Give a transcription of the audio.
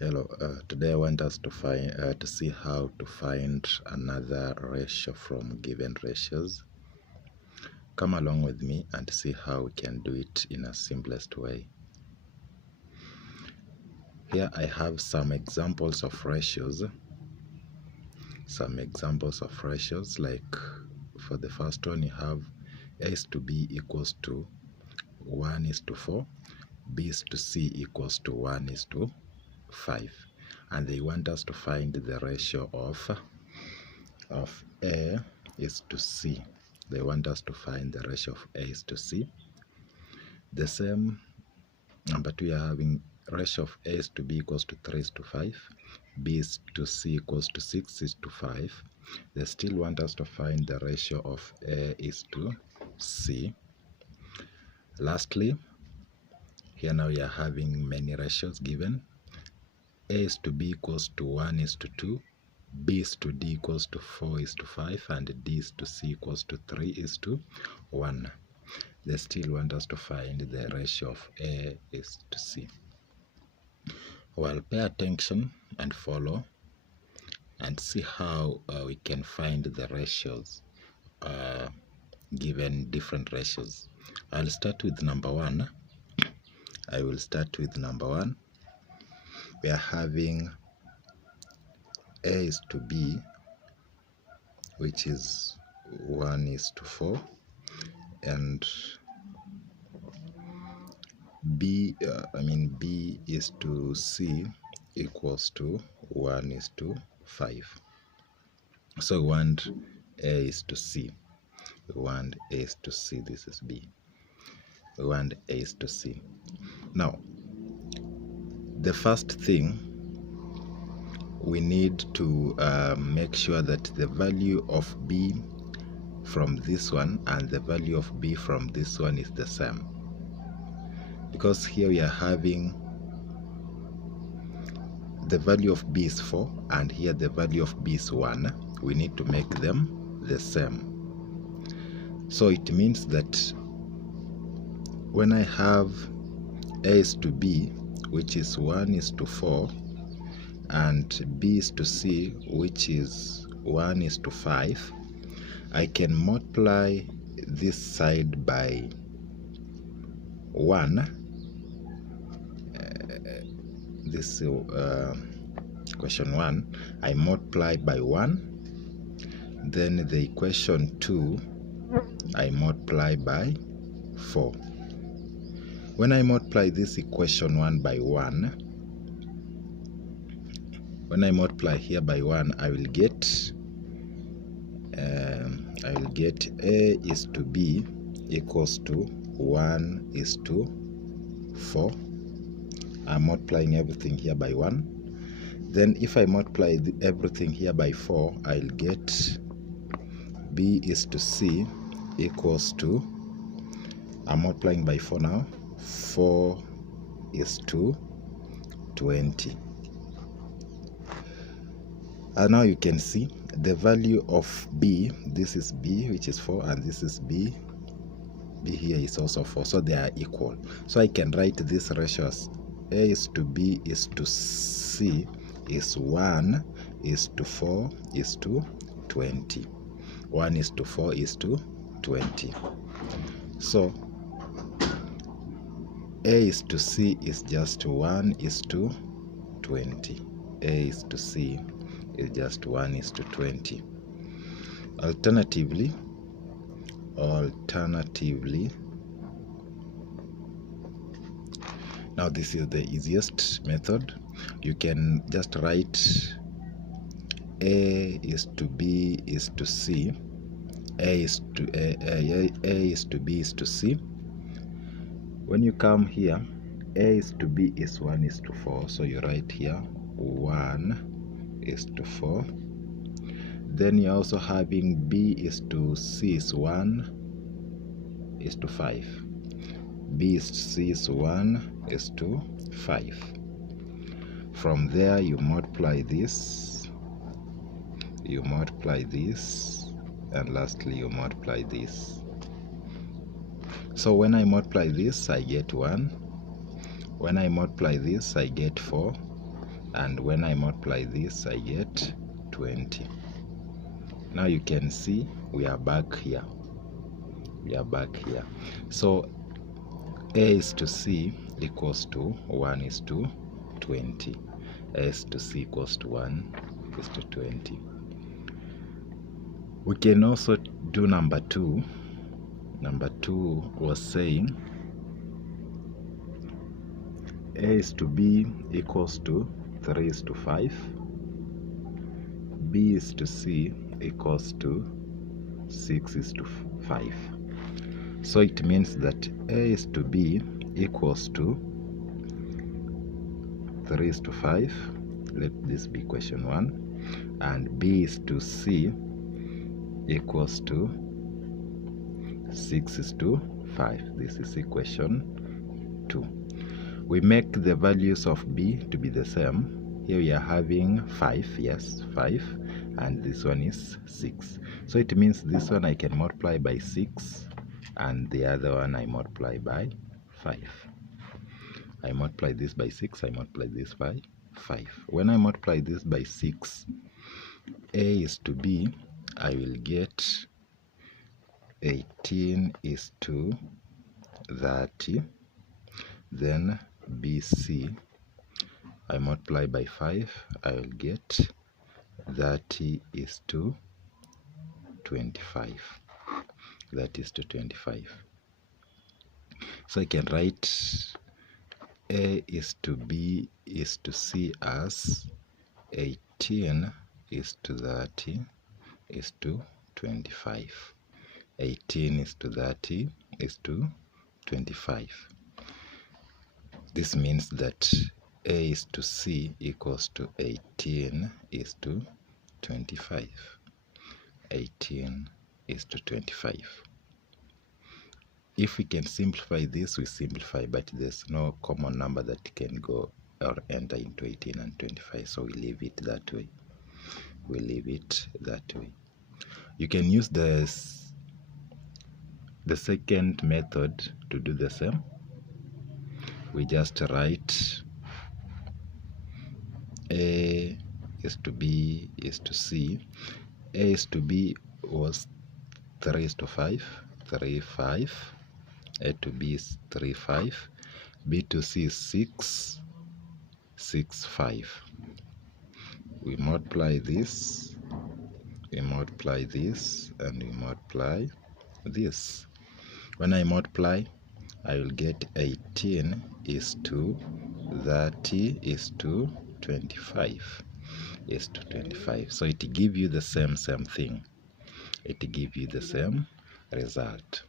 Hello, today I want us to see how to find another ratio from given ratios. Come along with me and see how we can do it in a simplest way. Here I have some examples of ratios. Like for the first one you have A is to B equals to 1:4, B is to C equals to 1:5. And they want us to find the ratio of A is to C. They want us to find the ratio of A is to C. The same number 2, we are having ratio of A is to B equals to 3:5, B is to C equals to 6:5. They still want us to find the ratio of A is to C. Lastly, here now we are having many ratios given. A is to B equals to 1:2, B is to D equals to 4:5, and D is to C equals to 3:1. They still want us to find the ratio of A is to C. Well, pay attention and follow and see how we can find the ratios given different ratios. I'll start with number 1. I will start with number 1. We are having A is to B, which is 1:4, and B is to C equals to 1:5. So we want A is to C. We want A is to C. This is B. We want A is to C. Now, the first thing, we need to make sure that the value of B from this one and the value of B from this one is the same. Because here we are having the value of B is 4 and here the value of B is 1. We need to make them the same. So it means that when I have A is to B, which is 1:4, and B is to C, which is 1:5, I can multiply this side by 1. This question 1, I multiply by 1. Then the equation 2, I multiply by 4. When I multiply this equation 1 by 1, when I multiply here by 1, I will get A is to B equals to 1:4. I'm multiplying everything here by 1. Then if I multiply everything here by 4, I'll get B is to C equals to, I'm multiplying by 4 now, 4:20. And now you can see the value of B. This is B, which is 4, and this is B. B here is also 4, so they are equal. So I can write this ratio as A is to B is to C is 1:4:20. 1:4:20. So A is to C is just 1:20. A is to C is just 1:20. Alternatively, now this is the easiest method. You can just write A is to B is to C, A is to B is to C. When you come here, A is to B is 1:4, so you write here 1:4. Then you're also having B is to C is 1:5. B is to C is 1:5. From there you multiply this, and lastly you multiply this. So when I multiply this, I get 1. When I multiply this, I get 4. and when I multiply this I get 20. Now you can see we are back here. So A is to C equals to 1 is to 20. A is to C equals to 1 is to 20. We can also do number 2. Number 2 was saying A is to B equals to 3 is to 5. B is to C equals to 6 is to 5. So it means that A is to B equals to 3 is to 5. Let this be question 1. And B is to C equals to 6 is to 5. This is equation 2. We make the values of B to be the same. Here we are having 5, yes, 5, and this one is 6. So it means this one I can multiply by 6, and the other one I multiply by 5. I multiply this by 6, I multiply this by 5. When I multiply this by 6, A is to B, I will get 18 is to 30. Then BC, I multiply by 5, I will get 30 is to 25. That is to 25. So I can write A is to B is to C as 18 is to 30 is to 25. 18 is to 30 is to 25. This means that A is to C equals to 18 is to 25. 18 is to 25. If we can simplify this, we simplify, but there's no common number that can go or enter into 18 and 25, so we leave it that way. You can use the second method to do the same. We just write A is to B is to C. A is to B was 3 is to 5, 3, 5. A to B is 3, 5. B to C is 6, 6, 5. We multiply this, and we multiply this. When I multiply, I will get 18 is to 30 is to 25 is to 25. So it gives you the same thing. It gives you the same result.